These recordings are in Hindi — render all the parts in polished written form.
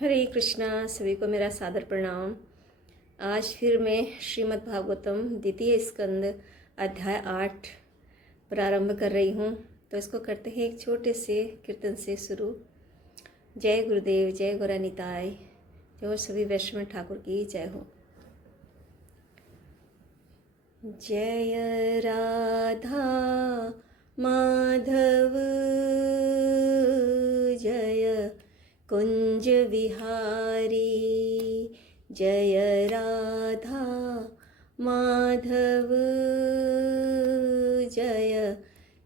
हरे कृष्णा। सभी को मेरा सादर प्रणाम। आज फिर मैं श्रीमद् भागवतम द्वितीय स्कंद अध्याय 8 प्रारंभ कर रही हूँ। तो इसको करते हैं एक छोटे से कीर्तन से शुरू। जय गुरुदेव, जय गौरानिताय, जो सभी वैष्णव ठाकुर की जय हो। जय राधा माधव जय कुंज विहारी, जय राधा माधव जय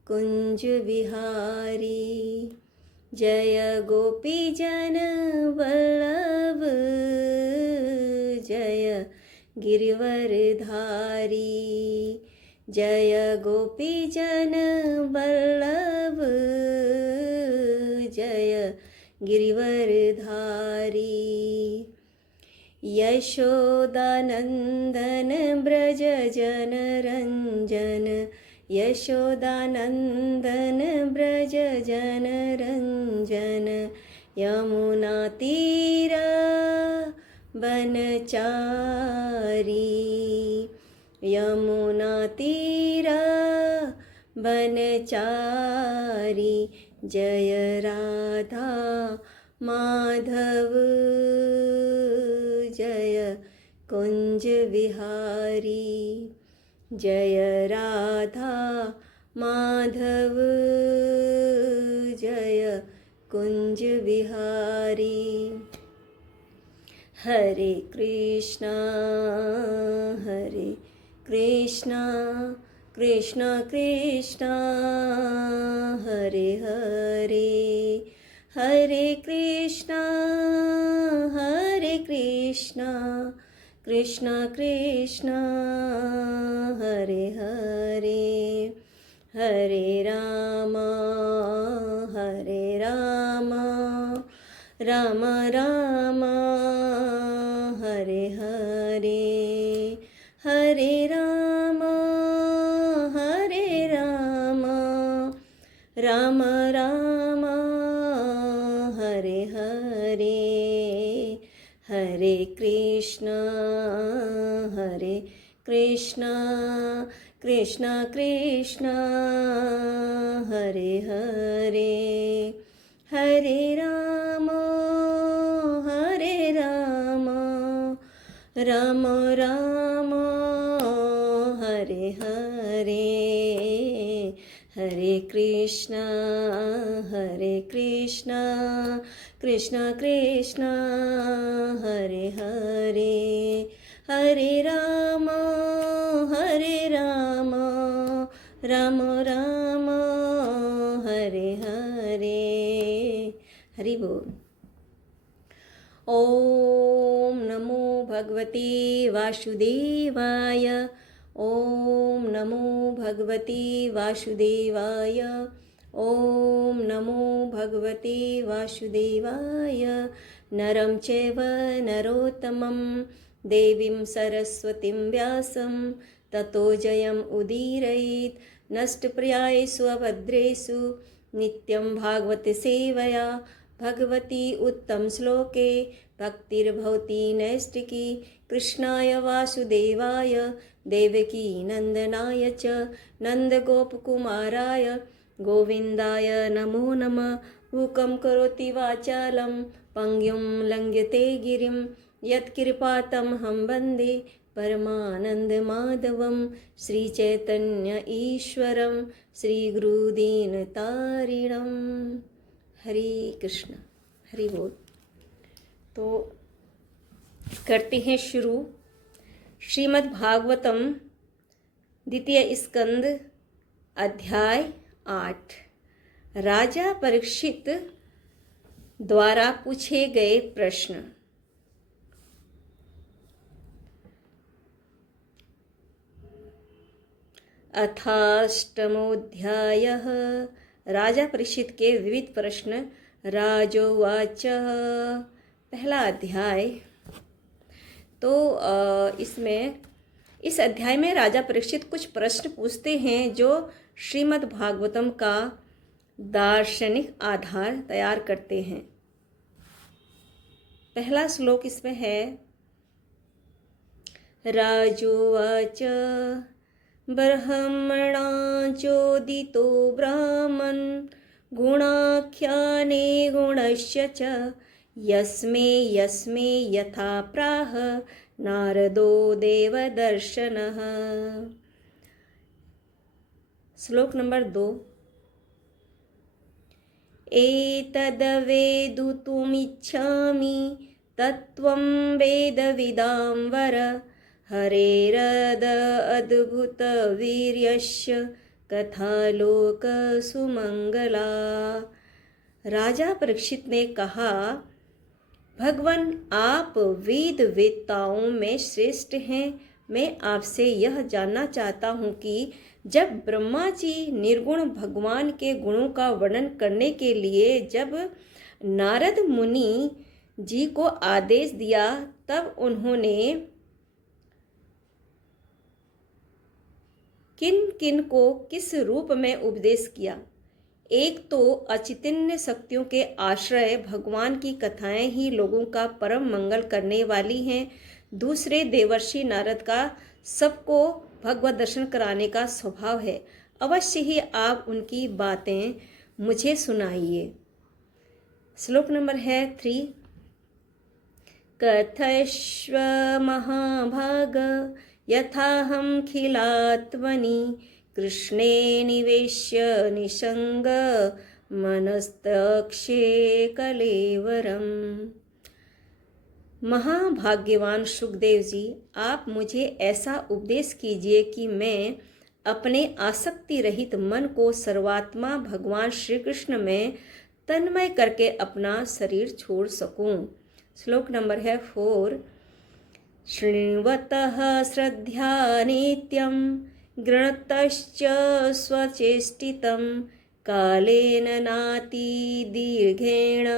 कुंज विहारी, जय गोपी जन वल्लभ जय गिरिवरधारी, जय गोपी जन वल्लभ जय गिरिवरधारी, यशोदानंदन ब्रज जन रंजन, यशोदानंदन ब्रज जन रंजन, यमुना तीरा बनचारी, यमुना तीरा बनचारी, जय राधा माधव जय कुंज विहारी, जय राधा माधव जय कुंज विहारी। हरे कृष्णा कृष्णा कृष्णा हरे हरे, हरे कृष्णा कृष्णा कृष्णा हरे हरे, हरे राम राम राम हरे हरे, हरे राम राम राम हरे हरे, हरे कृष्णा कृष्णा कृष्णा हरे हरे, हरे राम राम राम हरे हरे, हरे कृष्णा कृष्णा कृष्णा हरे हरे, हरे राम राम राम हरे हरे। हरि बोल। ओम नमो भगवते वासुदेवाय, ओम नमो भगवते वासुदेवाय, ओम नमो भगवते वासुदेवाय। नरं चैव नरोत्तमं देवीं सरस्वतीं व्यासं ततो जयम् उदीरयेत्। नष्टप्रियायेषु अभद्रेषु नित्यं भागवत सेवया भगवती उत्तम श्लोके भक्तिर्भवति नैष्टिकी। कृष्णाय वासुदेवाय देवकी नंदनाय च नंदगोपकुमाराय गोविंदाय नमो नमः। मूकं करोति वाचालं पंगुं लंघयते गिरिं, यत्कृपातमहं वन्दे परमानन्दमाधवं। श्रीचैतन्य ईश्वरं श्रीगुरुदीनतारिणं। हरे कृष्ण। हरि बोल। तो करते हैं शुरू। श्रीमद् भागवतम द्वितीय स्कंद अध्याय 8। राजा परीक्षित द्वारा पूछे गए प्रश्न। अथाष्टमोऽध्यायः। राजा परीक्षित के विविध प्रश्न। राजोवाच। पहला अध्याय। तो इस अध्याय में राजा परीक्षित कुछ प्रश्न पूछते हैं जो श्रीमद् भागवतम का दार्शनिक आधार तैयार करते हैं। पहला श्लोक इसमें है राजोवाच ब्रह्मणा चोदितो ब्राह्मण गुणाख्याने गुणस्य च यस्मे यस्मे यथा प्राह नारदो देवदर्शनः। श्लोक नंबर 2। एतद्वेदितुमिच्छामि तत्त्वं वेदविदां वर हरेरद अद्भुतवीर्यस्य कथालोक सुमंगला। राजा परीक्षित ने कहा, भगवान आप वेद वेत्ताओं में श्रेष्ठ हैं। मैं आपसे यह जानना चाहता हूँ कि जब ब्रह्मा जी निर्गुण भगवान के गुणों का वर्णन करने के लिए जब नारद मुनि जी को आदेश दिया, तब उन्होंने किन किन को किस रूप में उपदेश किया। एक तो अचिंत्य शक्तियों के आश्रय भगवान की कथाएं ही लोगों का परम मंगल करने वाली हैं। दूसरे देवर्षि नारद का सबको भगवत दर्शन कराने का स्वभाव है। अवश्य ही आप उनकी बातें मुझे सुनाइए। श्लोक नंबर है 3। कथयस्व महाभाग यथाहं खिलात्मनि कृष्णे निवेश्य निसंग मनस्तक्षे कलेवरम। महाभाग्यवान सुखदेव जी, आप मुझे ऐसा उपदेश कीजिए कि मैं अपने आसक्ति रहित मन को सर्वात्मा भगवान श्री कृष्ण में तन्मय करके अपना शरीर छोड़ सकूं। श्लोक नंबर है 4। शृण्वतः श्रद्धा नित्यं गृणतश्च स्वचेष्टितं कालेन नाति दीर्घेण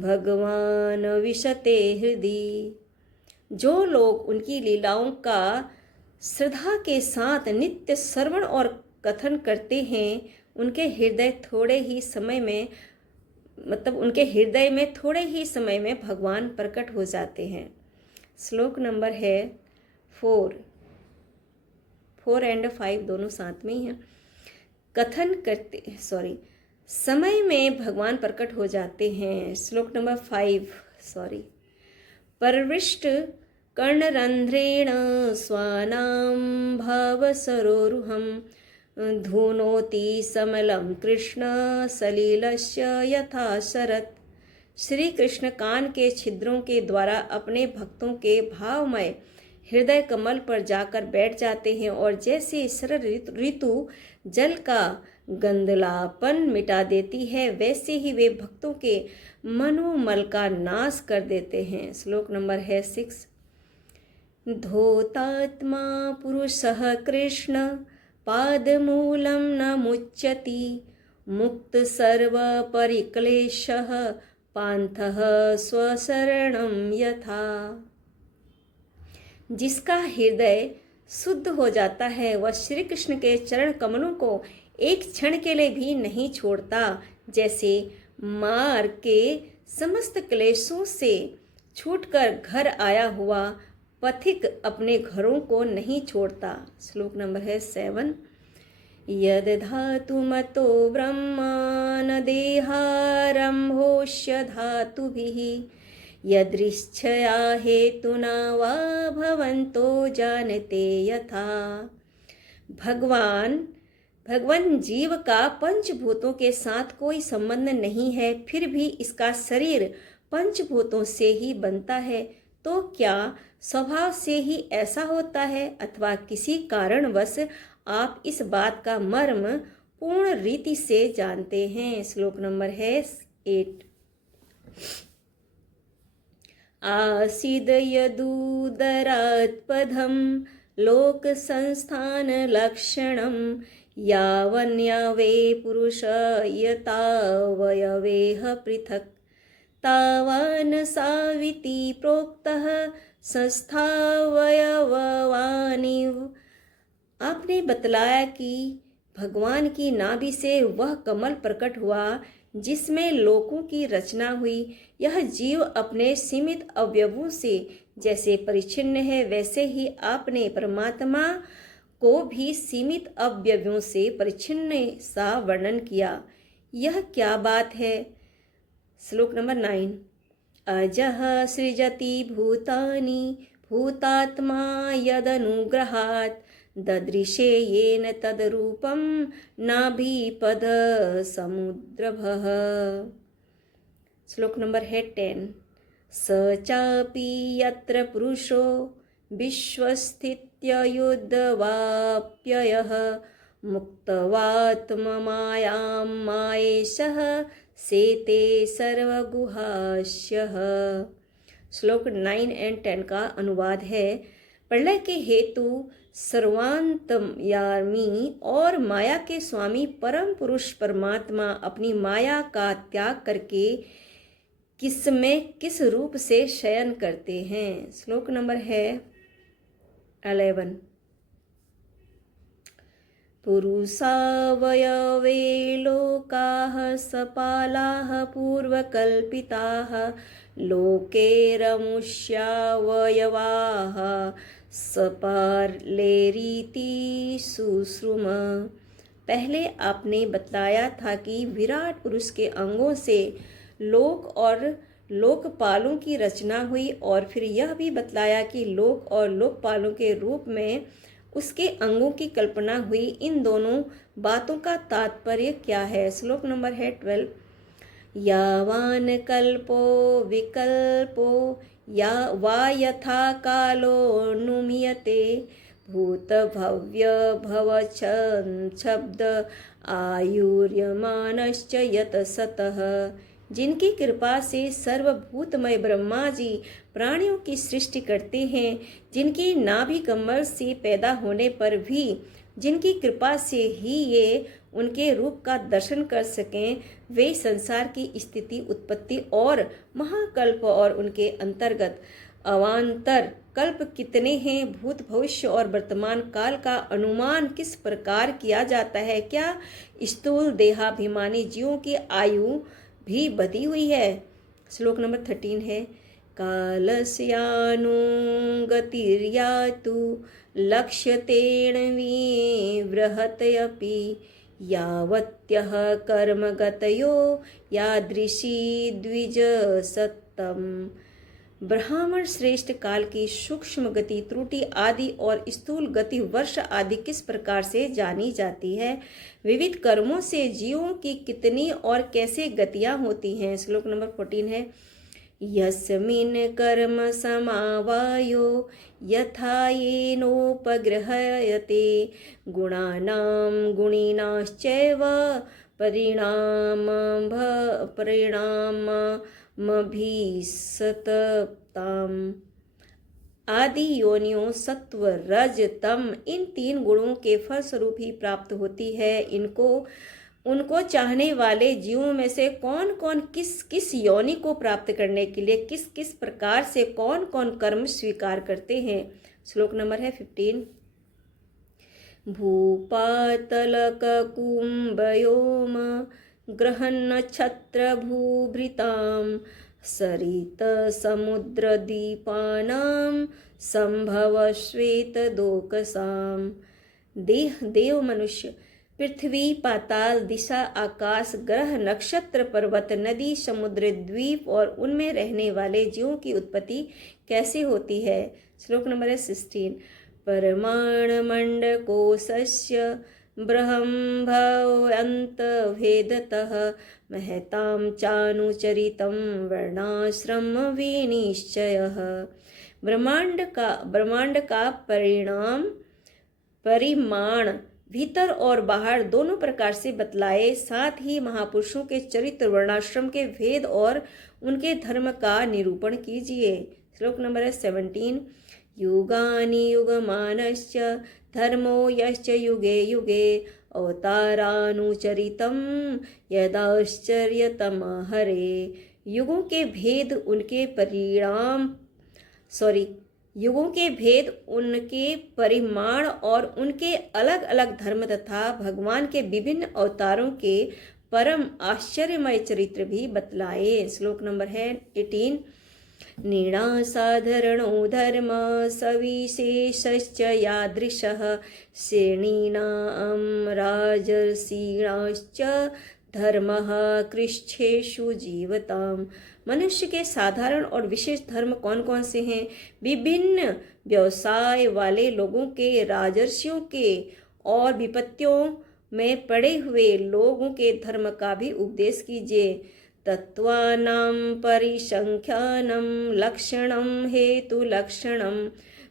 भगवान विशते हृदि। जो लोग उनकी लीलाओं का श्रद्धा के साथ नित्य श्रवण और कथन करते हैं, उनके हृदय में थोड़े ही समय में भगवान प्रकट हो जाते हैं। श्लोक नंबर है 4 और 5 दोनों साथ में ही हैं। समय में भगवान प्रकट हो जाते हैं। श्लोक नंबर 5 परविष्ट कर्णरंध्रेण स्वानां भावसरोरुहं धुनोति समलं कृष्ण सलीलस्य यथा शरत्। श्री कृष्ण कान के छिद्रों के द्वारा अपने भक्तों के भावमय हृदय कमल पर जाकर बैठ जाते हैं और जैसे शरद ऋतु जल का गंधलापन मिटा देती है, वैसे ही वे भक्तों के मनोमल का नाश कर देते हैं। श्लोक नंबर है 6। धोतात्मा पुरुषः कृष्ण पादमूलं न मुच्यति मुक्त सर्व परिक्लेशः पांथः स्वशरणं यथा। जिसका हृदय शुद्ध हो जाता है वह श्री कृष्ण के चरण कमलों को एक क्षण के लिए भी नहीं छोड़ता, जैसे मार्ग के समस्त क्लेशों से छूटकर घर आया हुआ पथिक अपने घरों को नहीं छोड़ता। श्लोक नंबर है 7। यद धातुमतो ब्रह्मान् देहारम्भोऽस्य धातुभिः यदृच्छया हेतुना वा भवन्तो जानते यथा। भगवान जीव का पंचभूतों के साथ कोई संबंध नहीं है, फिर भी इसका शरीर पंचभूतों से ही बनता है। तो क्या स्वभाव से ही ऐसा होता है अथवा किसी कारणवश आप इस बात का मर्म पूर्ण रीति से जानते हैं। श्लोक नंबर है 8। आसीद यदुदरात् पदं लोक संस्थान लक्षणं यावन्यावे पुरुष यतावयवेह पृथक् तावान् साविति प्रोक्तः संस्थावयवानिव। आपने बतलाया कि भगवान की नाभि से वह कमल प्रकट हुआ जिसमें लोकों की रचना हुई। यह जीव अपने सीमित अवयवों से जैसे परिच्छिन्न है, वैसे ही आपने परमात्मा को भी सीमित अवयवों से परिच्छिन्न सा वर्णन किया। यह क्या बात है? श्लोक नंबर 9। अजः सृजति भूतानि भूतात्मा यदनुग्रहात् ददृशे येन तद्रूपं नाभिपद समुद्रभः। श्लोक नंबर है 10। स चापि यत्र पुरुषो विश्वस्थित्ययुद्धवाप्ययः मुक्तवात्ममायां मायेशः सेते सर्वगुहास्यः। श्लोक 9 और 10 का अनुवाद है। प्रलय के हेतु सर्वांतर्यामी और माया के स्वामी परम पुरुष परमात्मा अपनी माया का त्याग करके किस रूप से शयन करते हैं। श्लोक नंबर है 11। पुरुषावयवे लोकाः सपालाः पूर्वकल्पिताः लोके रमुष्यावयवाः सपालेरीति सुश्रुम। पहले आपने बतलाया था कि विराट पुरुष के अंगों से लोक और लोकपालों की रचना हुई, और फिर यह भी बतलाया कि लोक और लोकपालों के रूप में उसके अंगों की कल्पना हुई। इन दोनों बातों का तात्पर्य क्या है? श्लोक नंबर है 12। यावान कल्पो विकल्पो या वा यथा कालो नुमीयते भूत भव्य भवच्छब्द आयुर्यमानश्च यत सतः। जिनकी कृपा से सर्वभूतमय ब्रह्मा जी प्राणियों की सृष्टि करते हैं, जिनकी नाभि कमल से पैदा होने पर भी जिनकी कृपा से ही ये उनके रूप का दर्शन कर सकें, वे संसार की स्थिति उत्पत्ति और महाकल्प और उनके अंतर्गत अवान्तर कल्प कितने हैं, भूत भविष्य और वर्तमान काल का अनुमान किस प्रकार किया जाता है, क्या स्थूल देहाभिमानी जीवों की आयु भी बधी हुई है। श्लोक नंबर 13 है। कालस्यानु गतिर्यातु लक्ष्यतेन विवृहत्यपि यावत्यः कर्मगतयो यादृशी द्विज सत्तम। ब्राह्मण श्रेष्ठ काल की सूक्ष्म गति, त्रुटि आदि और स्थूल गति वर्ष आदि किस प्रकार से जानी जाती है। विविध कर्मों से जीवों की कितनी और कैसे गतियां होती हैं। श्लोक नंबर 14 है। यस्मिन् कर्म समावायो यथा येनोपगृह्यते गुणानां गुणिनाश्चैव परिणामभिसतताम्। आदि योनियों सत्व रज तम इन 3 गुणों के फलस्वरूप ही प्राप्त होती है। उनको चाहने वाले जीवों में से कौन कौन किस किस योनि को प्राप्त करने के लिए किस किस प्रकार से कौन कौन कर्म स्वीकार करते हैं। श्लोक नंबर है 15। भूपातलककुम्भयोम ग्रहन्नक्षत्र भूभृतां सरित समुद्रदीपानां संभव श्वेत दोकसाम। देव मनुष्य, पृथ्वी, पाताल, दिशा, आकाश, ग्रह, नक्षत्र, पर्वत, नदी, समुद्र, द्वीप और उनमें रहने वाले जीवों की उत्पत्ति कैसे होती है। श्लोक नंबर है 16। परमाणुमण्डकोशस्य ब्रह्मभवन्तभेदतः महतां चानुचरितं वर्णाश्रमविनिश्चयः। ब्रह्मांड का परिमाण भीतर और बाहर दोनों प्रकार से बतलाए, साथ ही महापुरुषों के चरित्र, वर्णाश्रम के भेद और उनके धर्म का निरूपण कीजिए। श्लोक नंबर है 17। युगानि युगमानश्च धर्मो यश्च युगे युगे अवतारानुचरितं यदाश्चर्यतमः हरे। युगों के भेद उनके परिमाण और उनके अलग अलग धर्म तथा भगवान के विभिन्न अवतारों के परम आश्चर्यमय चरित्र भी बतलाए। श्लोक नंबर है 18। नृणां साधारणो धर्म सविशेषश्च यादृशः श्रेणीनां राजर्षीणाश्च धर्मः कृच्छ्रेषु जीवताम्। मनुष्य के साधारण और विशेष धर्म कौन कौन से हैं? विभिन्न व्यवसाय वाले लोगों के, राजर्षियों के और विपत्तियों में पड़े हुए लोगों के धर्म का भी उपदेश कीजिए। तत्त्वानां परिसंख्यानं लक्षणं हेतुलक्षणं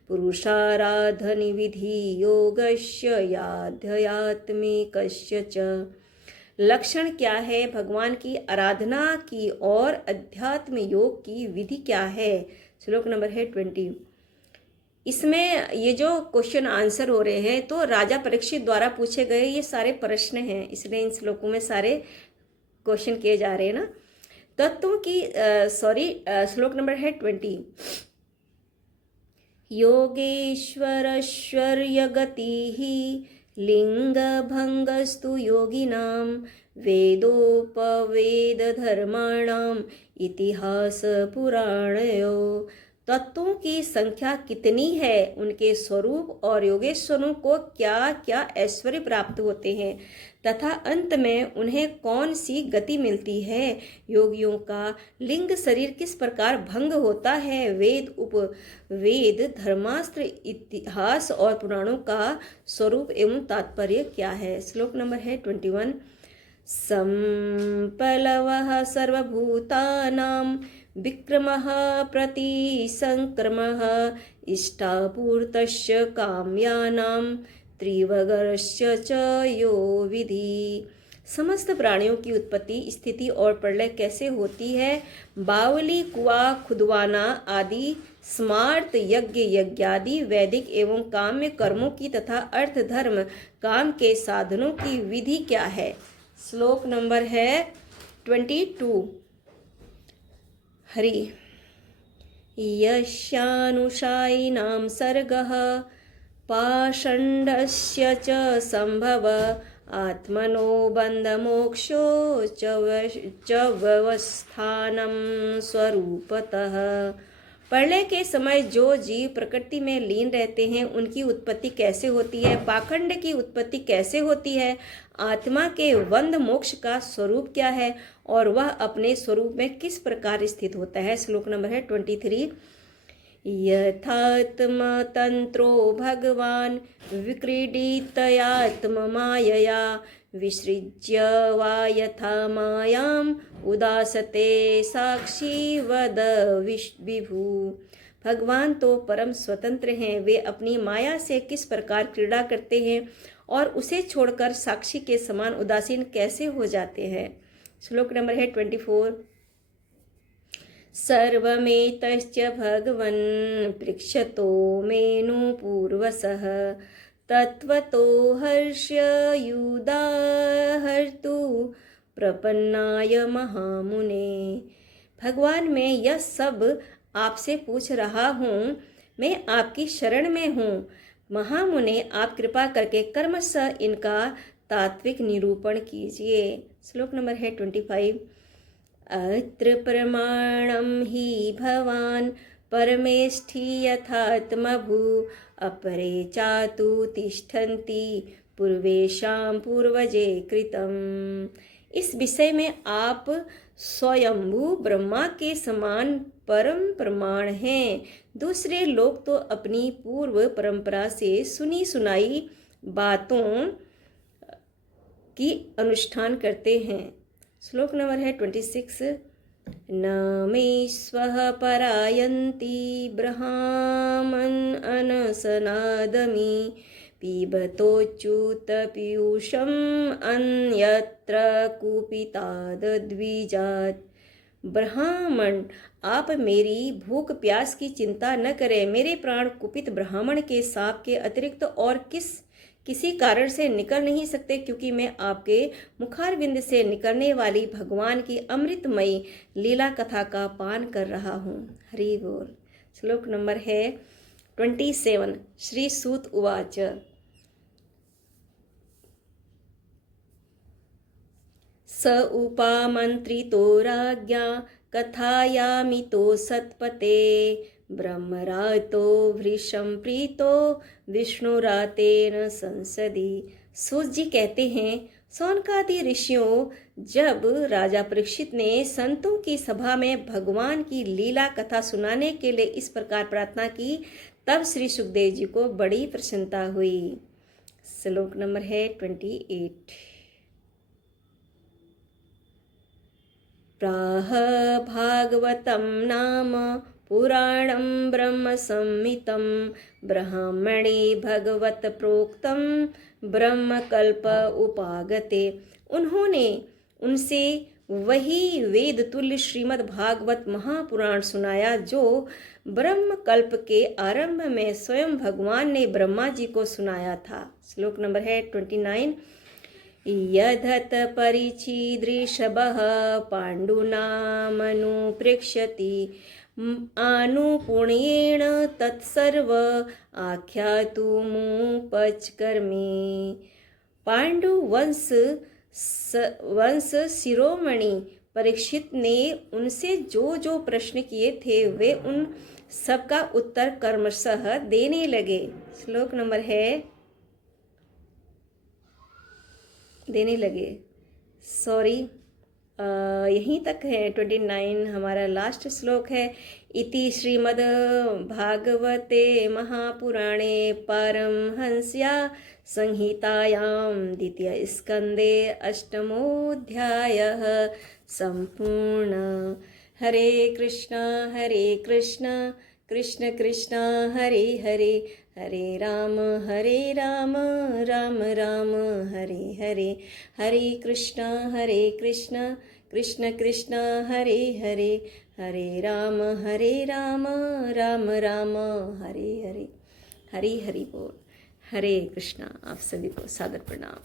पुरुषाराधनविधि योगस्य याध्यात्मिकस्य च। लक्षण क्या है भगवान की आराधना की और अध्यात्म योग की विधि क्या है? श्लोक नंबर है 20। इसमें ये जो क्वेश्चन आंसर हो रहे हैं तो राजा परीक्षित द्वारा पूछे गए ये सारे प्रश्न हैं, इसलिए इन श्लोकों में सारे क्वेश्चन किए जा रहे हैं ना। तत्वों की श्लोक नंबर है 20। योगेश्वरश्वर्य गतिः लिंगभंगस्तु योगिनां वेदोपवेद धर्माणां इतिहास पुराणयो। तत्वों की संख्या कितनी है, उनके स्वरूप और योगेश्वरों को क्या क्या ऐश्वर्य प्राप्त होते हैं तथा अंत में उन्हें कौन सी गति मिलती है। योगियों का लिंग शरीर किस प्रकार भंग होता है, वेद उपवेद धर्मास्त्र इतिहास और पुराणों का स्वरूप एवं तात्पर्य क्या है। श्लोक नंबर है 21। संपलवः सर्वभूतानां विक्रमः प्रतिसंक्रमः इष्टापूर्तस्य काम्यानां त्रिवगरस्य च यो विधि। समस्त प्राणियों की उत्पत्ति, स्थिति और प्रलय कैसे होती है? बावली, कुआं खुदवाना आदि स्मार्त यज्ञ यज्ञादि वैदिक एवं काम्य कर्मों की तथा अर्थ धर्म काम के साधनों की विधि क्या है। श्लोक नंबर है 22। हरि यस्यानुशायिनां सर्गः पाषण्डस्य च संभव आत्मनो बन्धमोक्षो च व्यवस्थानं स्वरूपतः। प्रलय के समय जो जीव प्रकृति में लीन रहते हैं उनकी उत्पत्ति कैसे होती है, पाखंड की उत्पत्ति कैसे होती है, आत्मा के बंध मोक्ष का स्वरूप क्या है और वह अपने स्वरूप में किस प्रकार स्थित होता है। श्लोक नंबर है 23। यथात्मतंत्रो भगवान विक्रीडितयात्ममायया विसृज्य वा यथा मायाम उदासते साक्षी वद विभु। भगवान तो परम स्वतंत्र हैं, वे अपनी माया से किस प्रकार क्रीड़ा करते हैं और उसे छोड़कर साक्षी के समान उदासीन कैसे हो जाते हैं। श्लोक नंबर है 24। सर्वमेतश्च भगवन् पृच्छतो मेनु पूर्वसः तत्वतो हर्षयुदाहर्तु प्रपन्नाय महामुने। भगवान मैं यह सब आपसे पूछ रहा हूँ, मैं आपकी शरण में हूँ। महामुने आप कृपा करके कर्मशः इनका तात्विक निरूपण कीजिए। श्लोक नंबर है 25। अत्र प्रमाणं हि भवान् परमेष्ठि यथात्मभू अपरे चातु तिष्ठन्ति पूर्वेषां पूर्वजे कृतम्। इस विषय में आप स्वयंभू ब्रह्मा के समान परम प्रमाण हैं। दूसरे लोग तो अपनी पूर्व परंपरा से सुनी सुनाई बातों की अनुष्ठान करते हैं। श्लोक नंबर है 26। न मे स्वः परायन्ति ब्रह्मन् अनसनादमि पिबतोच्युत पीयूषम् अन्यत्र कुपिताद्विजात्। ब्राह्मण आप मेरी भूख प्यास की चिंता न करें, मेरे प्राण कुपित ब्राह्मण के साप के अतिरिक्त और किसी कारण से निकल नहीं सकते, क्योंकि मैं आपके मुखारविंद से निकलने वाली भगवान की अमृतमयी लीला कथा का पान कर रहा हूँ। हरि बोल। श्लोक नंबर है 27। श्री सूत उवाच। स उपामन्त्रितो राज्ञा कथायामितो सत्पते ब्रह्मरातो वृषं प्रीतो विष्णुरातेन संसदि। सूत जी कहते हैं, सौनकादि ऋषियों, जब राजा परीक्षित ने संतों की सभा में भगवान की लीला कथा सुनाने के लिए इस प्रकार प्रार्थना की, तब श्री सुखदेव जी को बड़ी प्रसन्नता हुई। श्लोक नंबर है 28। प्राह भागवतं नाम पुराणं ब्रह्म संहितं ब्रह्मणि भगवत प्रोक्तं ब्रह्मकल्प उपागते। उन्होंने उनसे वही वेद तुल्य श्रीमद् भागवत महापुराण सुनाया जो ब्रह्मकल्प के आरंभ में स्वयं भगवान ने ब्रह्मा जी को सुनाया था। श्लोक नंबर है 29। यदत परिचिदृषभः पाण्डुनामनुपृक्षति आनुपुण्येन तत्सर्व आख्यातुमुपचकर्मि। पांडु वंश शिरोमणि परीक्षित ने उनसे जो जो प्रश्न किए थे वे उन सबका उत्तर कर्मशः देने लगे। श्लोक नंबर है यहीं तक है 29। हमारा लास्ट श्लोक है। इति श्रीमद् भागवते महापुराणे पारमहंस्या संहितायां द्वितीय स्कंदे अष्टमोऽध्यायः संपूर्ण। हरे कृष्णा कृष्ण कृष्ण हरे हरे, हरे राम राम राम हरे हरे, हरे कृष्णा कृष्ण कृष्ण हरे हरे, हरे राम राम राम हरे हरे। हरि हरि बोल। हरे कृष्णा। आप सभी को सादर प्रणाम।